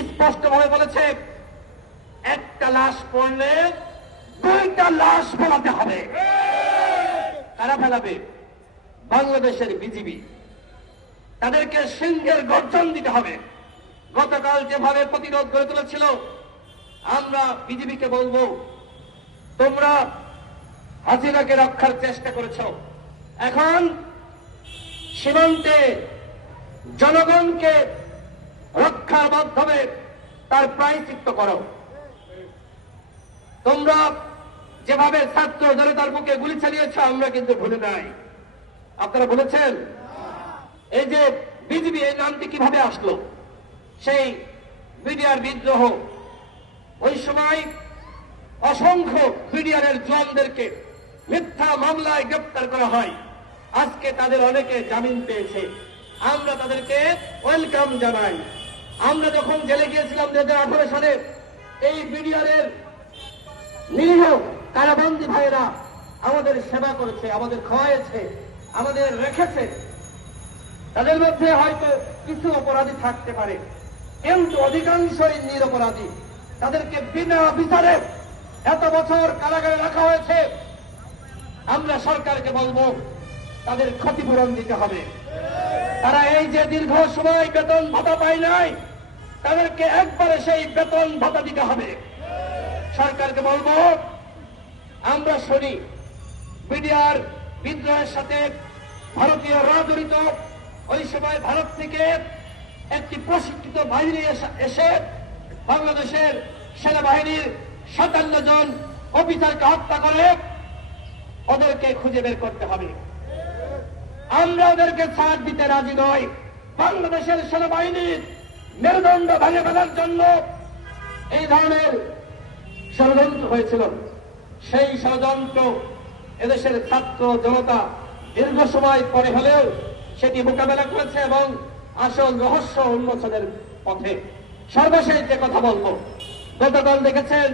স্পষ্টভাবে বলেছে, একটা লাশ পড়লে দুইটা লাশ ফেলাতে হবে। কারা ফেলাবে? বাংলাদেশের বিজিবি। তাদেরকে সিংহের গর্জন দিতে হবে। গতকাল যেভাবে প্রতিরোধ গড়ে তুলেছিল, আমরা বিজেপিকে বলব, তোমরা হাসিনাকে রক্ষার চেষ্টা করেছ। এখন সীমান্তে জনগণকে রক্ষার মাধ্যমে তার প্রায়চিত্ত করো। তোমরা যেভাবে ছাত্র জনতার বুকে গুলি চালিয়েছ, আমরা কিন্তু ভুলে নাই। আপনারা বলেছেন, এই যে বিজেপি এই নামটি কীভাবে আসলো? সেই মিডিয়ার বিদ্রোহ, ওই সময় অসংখ্য বিডিআরের জনদেরকে মিথ্যা মামলায় গ্রেপ্তার করা হয়। আজকে তাদের অনেকে জামিন পেয়েছে। আমরা তাদেরকে ওয়েলকাম জানাই। আমরা যখন জেলে গিয়েছিলাম দু আঠারো সালে, এই বিডিআরের নিরীহ কারাবন্দী ভাইয়েরা আমাদের সেবা করেছে, আমাদের খাওয়াইছে, আমাদের রেখেছে। তাদের মধ্যে হয়তো কিছু অপরাধী থাকতে পারে, কিন্তু অধিকাংশই নিরপরাধী তাদেরকে বিনা বিচারে এত বছর কারাগারে রাখা হয়েছে। আমরা সরকারকে বলব, তাদের ক্ষতিপূরণ দিতে হবে। তারা এই যে দীর্ঘ সময় বেতন ভাতা পায় নাই, তাদেরকে একবারে সেই বেতন ভাতা দিতে হবে। সরকারকে বলব, আমরা শুনি বিডিআর বিদ্রোহের সাথে ভারতীয় জড়িত ওই সময় ভারত থেকে একটি প্রশিক্ষিত বাহিনী এসে বাংলাদেশের সেনাবাহিনীর সাতান্ন জন অফিসারকে হত্যা করে ওদেরকে খুঁজে বের করতে হবে। আমরা ওদেরকে ছাড় দিতে রাজি নই। বাংলাদেশের সেনাবাহিনীর মেরুদণ্ড ভেঙে ফেলার জন্য এই ধরনের ষড়যন্ত্র হয়েছিল। সেই ষড়যন্ত্র এদেশের ছাত্র জনতা দীর্ঘ সময় পরে হলেও সেটি মোকাবেলা করেছে এবং আসল রহস্য উন্মোচনের পথে। সর্বশেষ যে কথা বলব, গতকাল দেখেছেন